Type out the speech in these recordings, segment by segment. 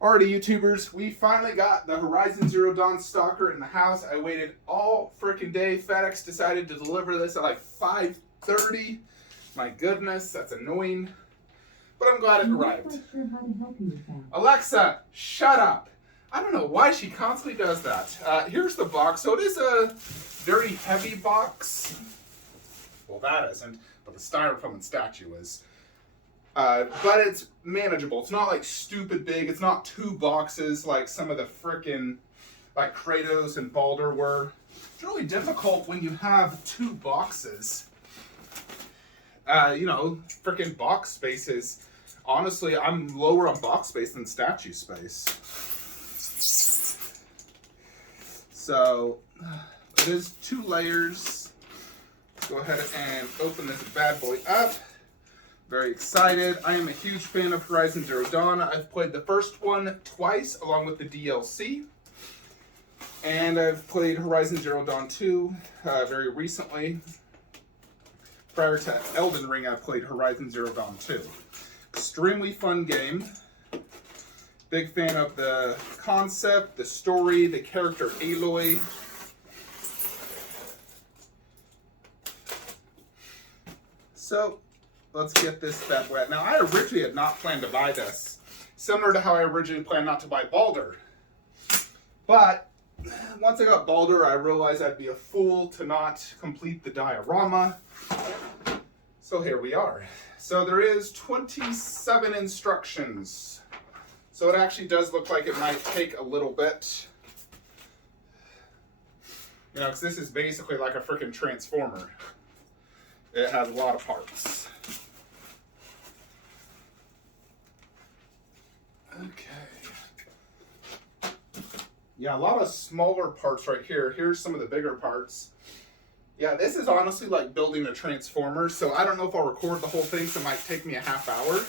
Alrighty, YouTubers, we finally got the Horizon Zero Dawn Stalker in the house. I waited all freaking day. FedEx decided to deliver this at like 5:30. My goodness, that's annoying. But I'm glad it arrived. I'm not quite sure how to help you with that. Alexa, shut up. I don't know why she constantly does that. Here's the box. So it is a very heavy box. Well, that isn't, but the styrofoam and statue is. But it's manageable. It's not like stupid big. It's not two boxes like some of the frickin' like Kratos and Baldur were. It's really difficult when you have two boxes. Frickin' box spaces. Honestly, I'm lower on box space than statue space. So, it is 2 layers. Let's go ahead and open this bad boy up. Very excited. I am a huge fan of Horizon Zero Dawn. I've played the first one twice along with the DLC. And I've played Horizon Zero Dawn 2 very recently. Prior to Elden Ring, I played Horizon Zero Dawn 2. Extremely fun game. Big fan of the concept, the story, the character Aloy. So, let's get this bad wet. Now, I originally had not planned to buy this. Similar to how I originally planned not to buy Baldur. But, once I got Baldur, I realized I'd be a fool to not complete the diorama. So here we are. So there is 27 instructions. So it actually does look like it might take a little bit. You know, because this is basically like a freaking transformer. It has a lot of parts. Okay. Yeah, a lot of smaller parts right here. Here's some of the bigger parts. Yeah, this is honestly like building a transformer, so I don't know if I'll record the whole thing, so it might take me a half hour.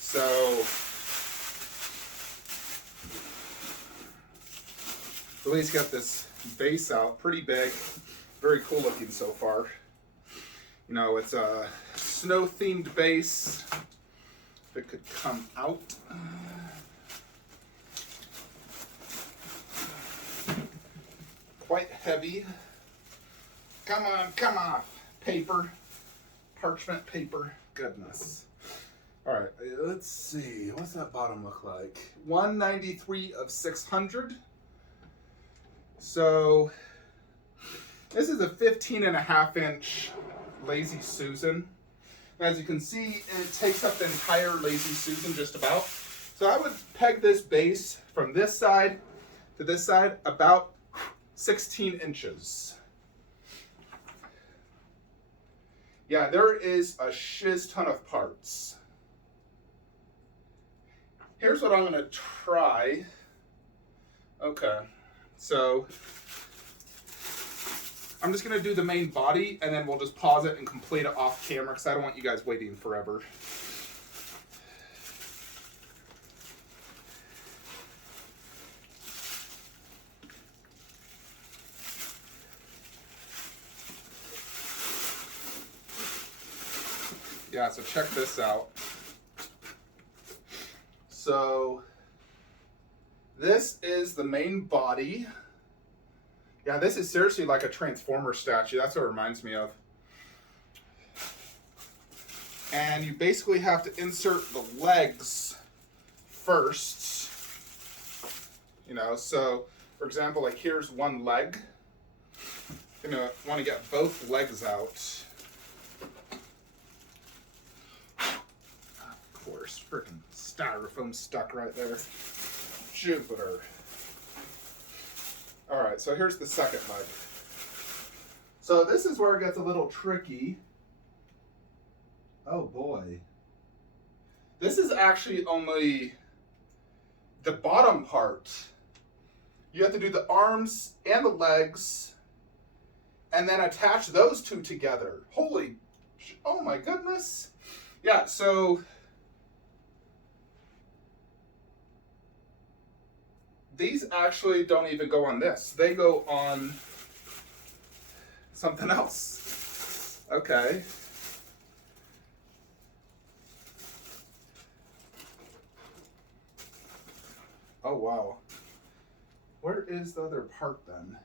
So, at least got this base out, pretty big, very cool looking so far. You know, it's a snow-themed base. If it could come out. Quite heavy. Come on, come off. Paper. Parchment paper. Goodness. Alright, let's see. What's that bottom look like? 193 of 600. So, this is a 15.5-inch Lazy Susan. As you can see, it takes up the entire Lazy Susan just about. So I would peg this base from this side to this side about 16 inches. Yeah, there is a shiz ton of parts. Here's what I'm going to try. Okay, so I'm just going to do the main body, and then we'll just pause it and complete it off camera, because I don't want you guys waiting forever. Yeah, so check this out. So, this is the main body. Yeah, this is seriously like a Transformer statue. That's what it reminds me of. And you basically have to insert the legs first. You know, so, for example, like here's one leg. You're going to want to get both legs out. Of course, freaking styrofoam stuck right there. Jupiter. Alright, so here's the second leg. So this is where it gets a little tricky. Oh boy. This is actually only the bottom part. You have to do the arms and the legs and then attach those two together. Holy, oh my goodness. Yeah, so these actually don't even go on this. They go on something else. Okay. Oh, wow. Where is the other part then?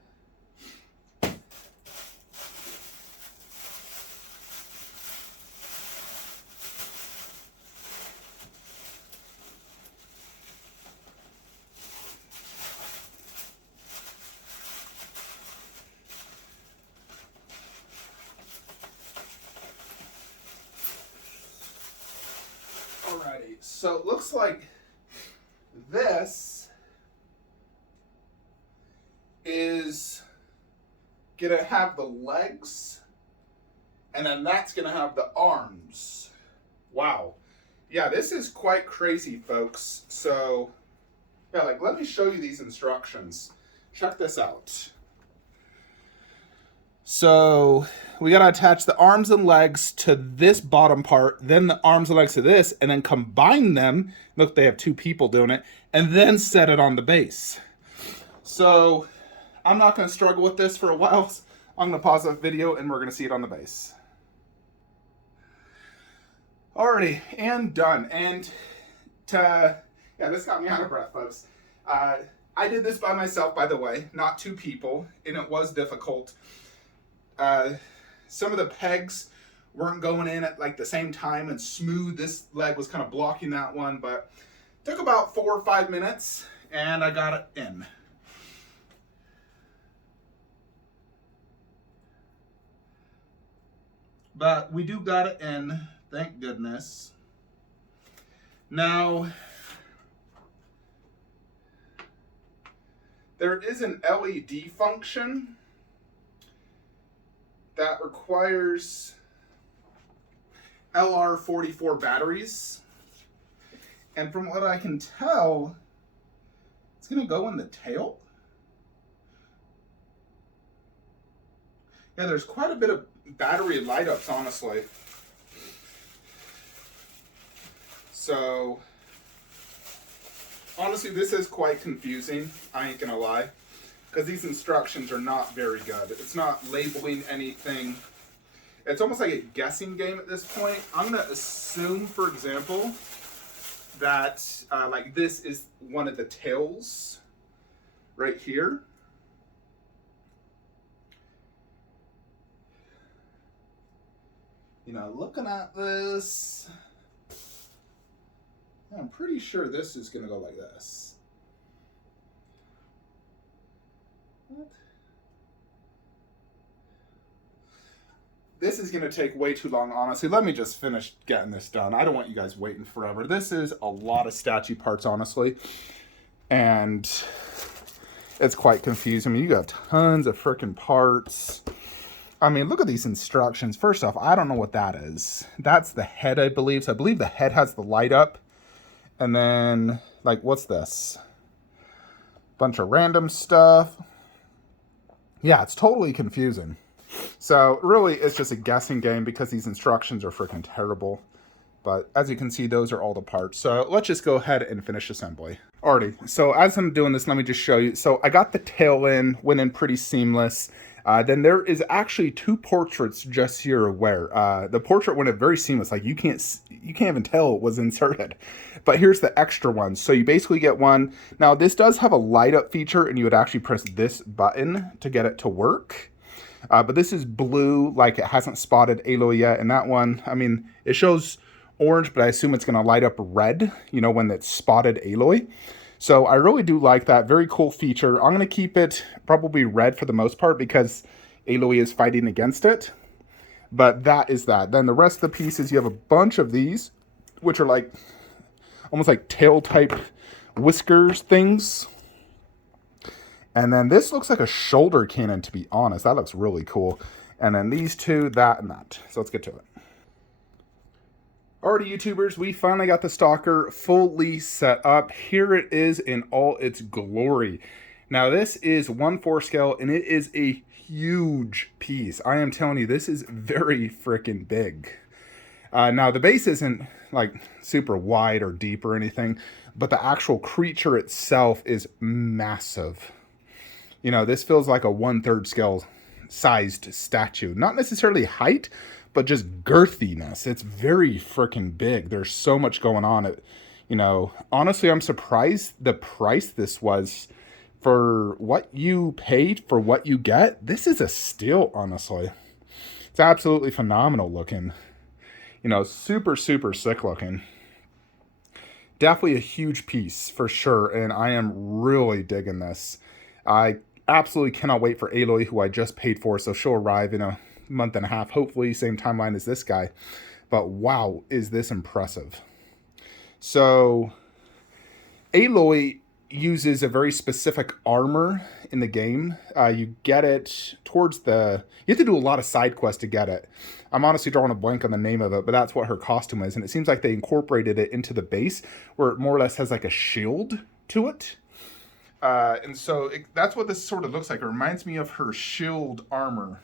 Alrighty, so it looks like this is gonna have the legs, and then that's gonna have the arms. Wow. Yeah, this is quite crazy, folks. So, yeah, like, let me show you these instructions. Check this out. So we got to attach the arms and legs to this bottom part, then the arms and legs to this, and then combine them. Look, they have two people doing it, and then set it on the base. So I'm not going to struggle with this for a while. I'm going to pause the video, and we're going to see it on the base. Alrighty, and done. And yeah, this got me out of breath, folks. I did this by myself, by the way, not two people, and it was difficult. Some of the pegs weren't going in at like the same time and smooth. This leg was kind of blocking that one, but it took about 4 or 5 minutes and I got it in. But we do got it in, thank goodness. Now, there is an LED function that requires LR44 batteries. And from what I can tell, it's gonna go in the tail. Yeah, there's quite a bit of battery light ups, honestly. So, honestly, this is quite confusing, I ain't gonna lie. Because these instructions are not very good. It's not labeling anything. It's almost like a guessing game at this point. I'm going to assume, for example, that like this is one of the tails right here. You know, looking at this, I'm pretty sure this is going to go like this. This is going to take way too long, honestly. Let me just finish getting this done. I don't want you guys waiting forever. This is a lot of statue parts, honestly. And it's quite confusing. I mean, you got tons of freaking parts. I mean, look at these instructions. First off, I don't know what that is. That's the head, I believe. So I believe the head has the light up. And then, like, what's this? Bunch of random stuff. Yeah, it's totally confusing. So really, it's just a guessing game because these instructions are freaking terrible. But as you can see, those are all the parts. So let's just go ahead and finish assembly. Alrighty, so as I'm doing this, let me just show you. So I got the tail in, went in pretty seamless. Then there is actually 2 portraits, just so you're aware. The portrait went in very seamless, like you can't even tell it was inserted. But here's the extra one. So you basically get one. Now this does have a light up feature, and you would actually press this button to get it to work. But this is blue, like it hasn't spotted aloy yet. And that one, I mean, it shows orange, but I assume it's going to light up red, you know, when it's spotted aloy. So I really do like that. Very cool feature. I'm going to keep it probably red for the most part because aloy is fighting against it. But that is that. Then the rest of the pieces, you have a bunch of these, which are like almost like tail type whiskers things. And then this looks like a shoulder cannon, to be honest. That looks really cool. And then these 2, that and that. So let's get to it. Alrighty, YouTubers, we finally got the Stalker fully set up. Here it is in all its glory. Now, this is 1/4 scale, and it is a huge piece. I am telling you, this is very freaking big. Now, the base isn't like super wide or deep or anything, but the actual creature itself is massive. You know, this feels like a 1/3 scale sized statue. Not necessarily height, but just girthiness. It's very freaking big. There's so much going on. It, You know, honestly, I'm surprised the price this was for what you paid for what you get. This is a steal, honestly. It's absolutely phenomenal looking. You know, super, super sick looking. Definitely a huge piece for sure, and I am really digging this. I absolutely cannot wait for Aloy, who I just paid for, so she'll arrive in a month and a half, hopefully same timeline as this guy. But wow, is this impressive. So Aloy uses a very specific armor in the game. You get it towards the... You have to do a lot of side quests to get it. I'm honestly drawing a blank on the name of it, but that's what her costume is. And it seems like they incorporated it into the base, where it more or less has like a shield to it. And so that's what this sort of looks like. It reminds me of her shield armor.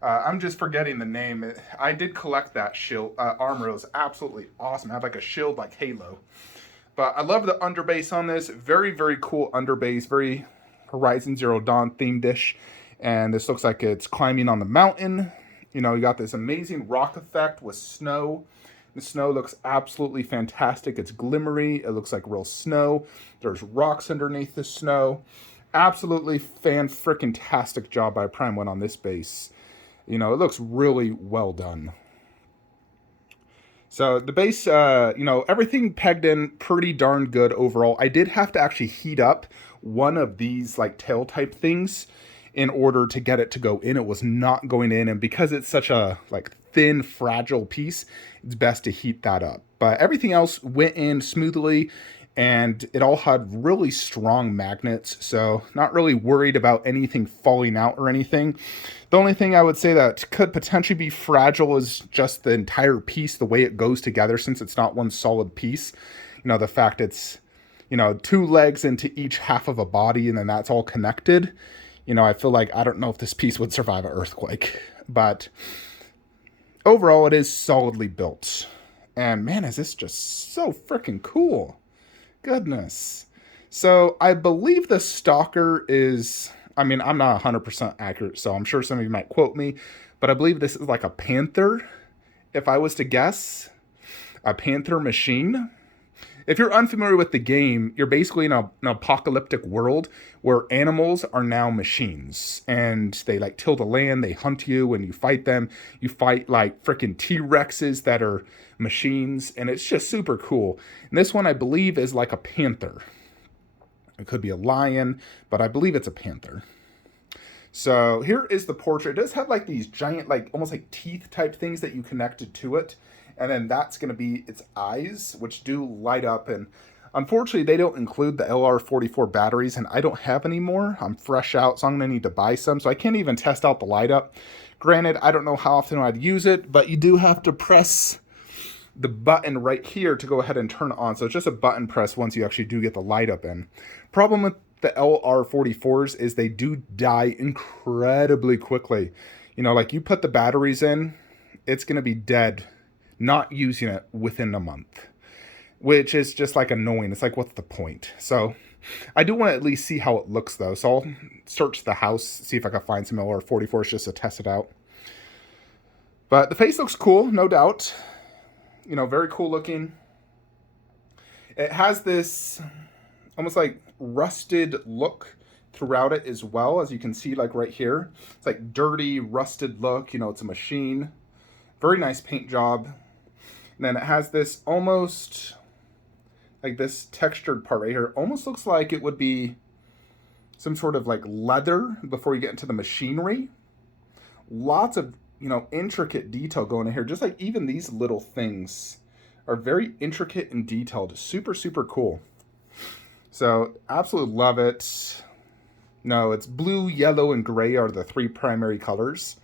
I'm just forgetting the name. I did collect that shield armor. It was absolutely awesome. I have like a shield like Halo. But I love the underbase on this. Very, very cool underbase. Very Horizon Zero Dawn themed-ish. And this looks like it's climbing on the mountain. You know, you got this amazing rock effect with snow. The snow looks absolutely fantastic. It's glimmery. It looks like real snow. There's rocks underneath the snow. Absolutely fan-frickin-tastic job by Prime 1 on this base. You know, it looks really well done. So the base, you know, everything pegged in pretty darn good overall. I did have to actually heat up one of these like tail type things in order to get it to go in. It was not going in, and because it's such a like thin, fragile piece, it's best to heat that up. But everything else went in smoothly, and it all had really strong magnets, so not really worried about anything falling out or anything. The only thing I would say that could potentially be fragile is just the entire piece, the way it goes together, since it's not one solid piece. You know, the fact it's, you know, 2 legs into each half of a body, and then that's all connected. You know, I feel like I don't know if this piece would survive an earthquake. But overall, it is solidly built. And man, is this just so freaking cool. Goodness. So I believe the Stalker is... I mean, I'm not 100% accurate, so I'm sure some of you might quote me. But I believe this is like a panther, if I was to guess. A panther machine. If you're unfamiliar with the game, you're basically in an apocalyptic world where animals are now machines. And they like till the land, they hunt you, and you fight them. You fight like freaking T-Rexes that are machines, and it's just super cool. And this one, I believe, is like a panther. It could be a lion, but I believe it's a panther. So here is the portrait. It does have like these giant, like almost like teeth type things that you connected to it. And then that's going to be its eyes, which do light up. And unfortunately, they don't include the LR44 batteries, and I don't have any more. I'm fresh out, so I'm going to need to buy some. So I can't even test out the light up. Granted, I don't know how often I'd use it, but you do have to press the button right here to go ahead and turn it on. So it's just a button press once you actually do get the light up in. Problem with the LR44s is they do die incredibly quickly. You know, like you put the batteries in, it's going to be dead, not using it within a month, which is just like annoying. It's like, what's the point? So I do want to at least see how it looks though. So I'll search the house, see if I can find some LR44s just to test it out. But the face looks cool, no doubt. You know, very cool looking. It has this almost like rusted look throughout it as well, as you can see like right here. It's like dirty, rusted look. You know, it's a machine. Very nice paint job. And then it has this almost like this textured part right here. Almost looks like it would be some sort of like leather before you get into the machinery. Lots of, you know, intricate detail going in here. Just like even these little things are very intricate and detailed. Super, super cool. So absolutely love it. No, it's blue, yellow, and gray are the 3 primary colors.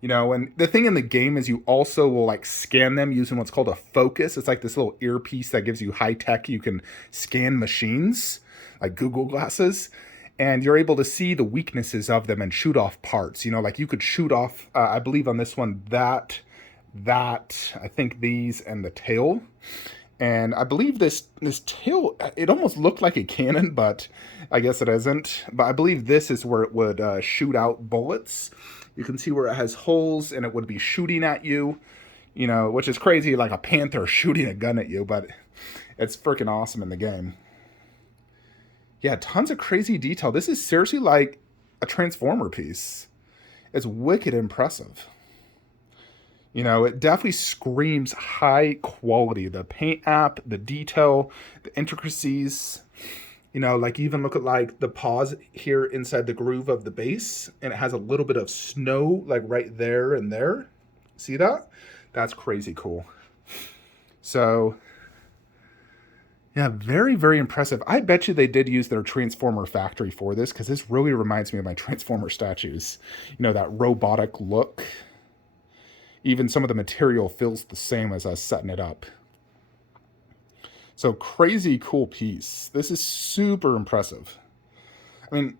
You know, and the thing in the game is you also will like scan them using what's called a focus. It's like this little earpiece that gives you high tech. You can scan machines like Google glasses, and you're able to see the weaknesses of them and shoot off parts. You know, like you could shoot off, I believe on this one, that, I think these, and the tail. And I believe this tail, it almost looked like a cannon, but I guess it isn't. But I believe this is where it would shoot out bullets. You can see where it has holes, and it would be shooting at you. You know, which is crazy, like a panther shooting a gun at you, but it's freaking awesome in the game. Yeah, tons of crazy detail. This is seriously like a Transformer piece. It's wicked impressive. You know, it definitely screams high quality. The paint app, the detail, the intricacies. You know, like even look at like the paws here inside the groove of the base, and it has a little bit of snow like right there and there. See that? That's crazy cool. So, yeah, very, very impressive. I bet you they did use their Transformer factory for this, because this really reminds me of my Transformer statues. You know, that robotic look. Even some of the material feels the same as us setting it up. So crazy cool piece. This is super impressive. I mean,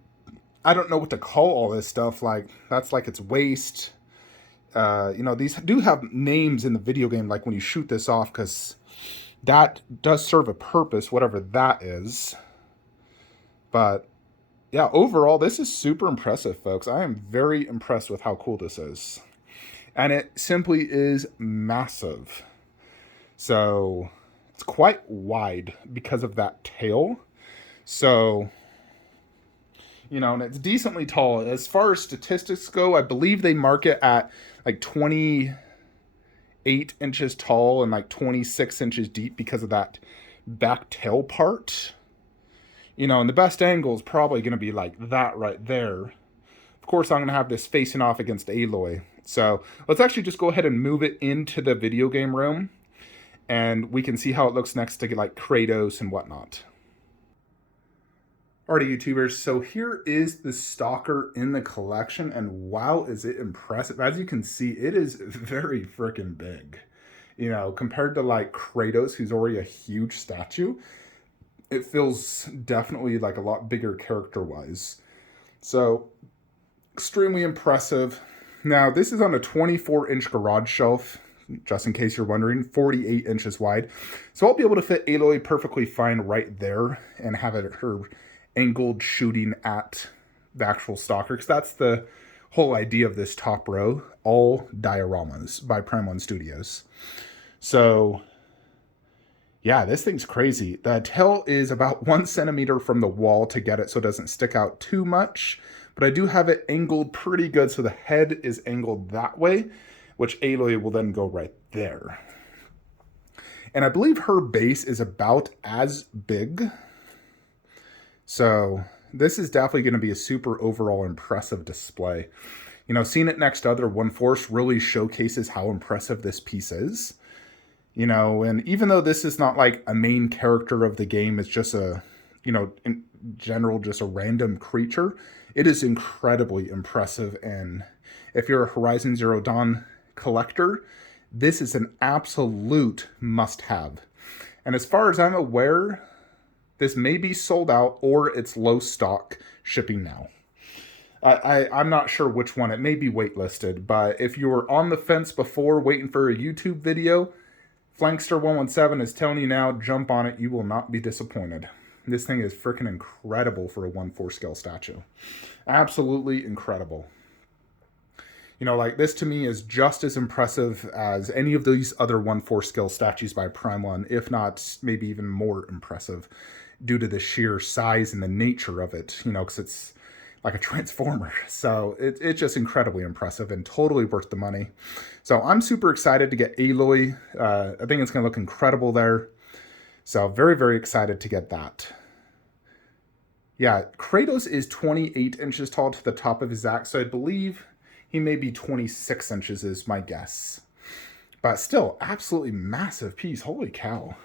I don't know what to call all this stuff. Like, that's like its waist. You know, these do have names in the video game, like when you shoot this off, because that does serve a purpose, whatever that is. But yeah, overall, this is super impressive, folks. I am very impressed with how cool this is. And it simply is massive. So it's quite wide because of that tail. So, you know, and it's decently tall. As far as statistics go, I believe they mark it at like 28 inches tall and like 26 inches deep because of that back tail part. You know, and the best angle is probably going to be like that right there. Of course, I'm going to have this facing off against Aloy. So let's actually just go ahead and move it into the video game room, and we can see how it looks next to like Kratos and whatnot. Alrighty, YouTubers, so here is the Stalker in the collection, and wow, is it impressive. As you can see, it is very freaking big. You know, compared to like Kratos, who's already a huge statue, it feels definitely like a lot bigger character-wise. So, extremely impressive. Now, this is on a 24-inch garage shelf, just in case you're wondering, 48 inches wide. So I'll be able to fit Aloy perfectly fine right there and have it her angled shooting at the actual Stalker, because that's the whole idea of this top row, all dioramas by Prime 1 Studios. So, yeah, this thing's crazy. The tail is about 1 centimeter from the wall to get it so it doesn't stick out too much. But I do have it angled pretty good, so the head is angled that way, which Aloy will then go right there. And I believe her base is about as big. So this is definitely going to be a super overall impressive display. You know, seeing it next to other One Force really showcases how impressive this piece is. You know, and even though this is not like a main character of the game, it's just a, you know, in general, just a random creature, it is incredibly impressive. And if you're a Horizon Zero Dawn collector, this is an absolute must-have. And as far as I'm aware, this may be sold out or it's low stock shipping now. I'm not sure which one. It may be waitlisted, but if you were on the fence before waiting for a YouTube video, Flankster 117 is telling you now, jump on it. You will not be disappointed. This thing is freaking incredible for a 1/4 scale statue. Absolutely incredible. You know, like this to me is just as impressive as any of these other 1/4 scale statues by Prime 1, if not maybe even more impressive due to the sheer size and the nature of it, you know, because it's like a transformer. So it's just incredibly impressive and totally worth the money. So I'm super excited to get Aloy. I think it's going to look incredible there. So very, very excited to get that. Yeah, Kratos is 28 inches tall to the top of his axe, so I believe he may be 26 inches is my guess. But still, absolutely massive piece. Holy cow.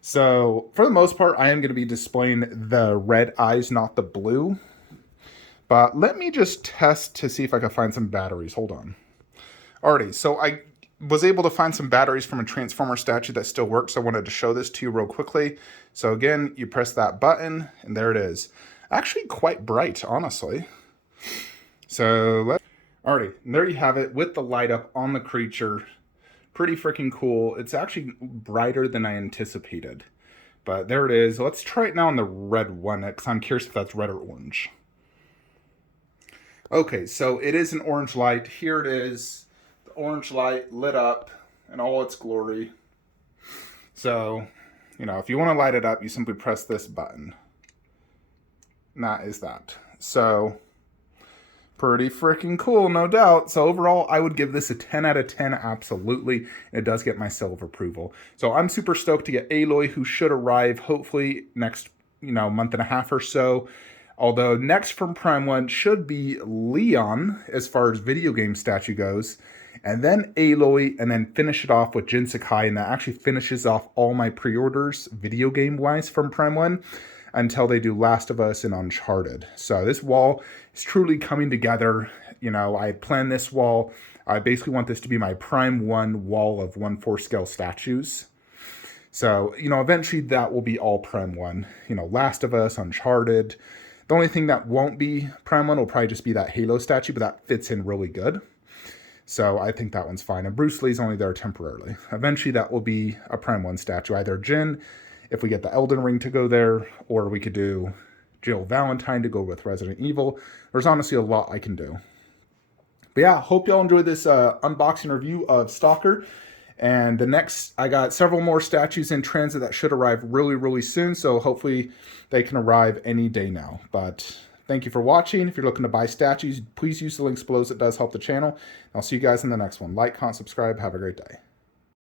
So for the most part, I am going to be displaying the red eyes, not the blue. But let me just test to see if I can find some batteries. Hold on. Alrighty, so I was able to find some batteries from a Transformer statue that still works. So I wanted to show this to you real quickly. So again, you press that button, and there it is. Actually quite bright, honestly. So, alrighty, and there you have it with the light up on the creature. Pretty freaking cool. It's actually brighter than I anticipated. But there it is. Let's try it now on the red one, because I'm curious if that's red or orange. Okay, so it is an orange light. Here it is. The orange light lit up. in all its glory. So, you know, if you want to light it up, you simply press this button. And that is that. So, pretty freaking cool, no doubt. So overall, I would give this a 10 out of 10, absolutely. It does get my seal of approval. So I'm super stoked to get Aloy, who should arrive hopefully next, month and a half or so. Although next from Prime 1 should be Leon, as far as video game statue goes. And then Aloy, and then finish it off with Jin Sakai, and that actually finishes off all my pre-orders, video game-wise, from Prime 1, until they do Last of Us and Uncharted. So this wall is truly coming together. I planned this wall. I basically want this to be my Prime 1 wall of 1/4 scale statues. So, eventually that will be all Prime 1. Last of Us, Uncharted. The only thing that won't be Prime 1 will probably just be that Halo statue, but that fits in really good. So I think that one's fine. And Bruce Lee's only there temporarily. Eventually that will be a Prime 1 statue. Either Jin, if we get the Elden Ring to go there, or we could do Jill Valentine to go with Resident Evil. There's honestly a lot I can do. But yeah, hope y'all enjoyed this unboxing review of Stalker. And I got several more statues in transit that should arrive really, really soon. So hopefully they can arrive any day now. But thank you for watching. If you're looking to buy statues, please use the links below. It does help the channel. I'll see you guys in the next one. Like, comment, subscribe. Have a great day.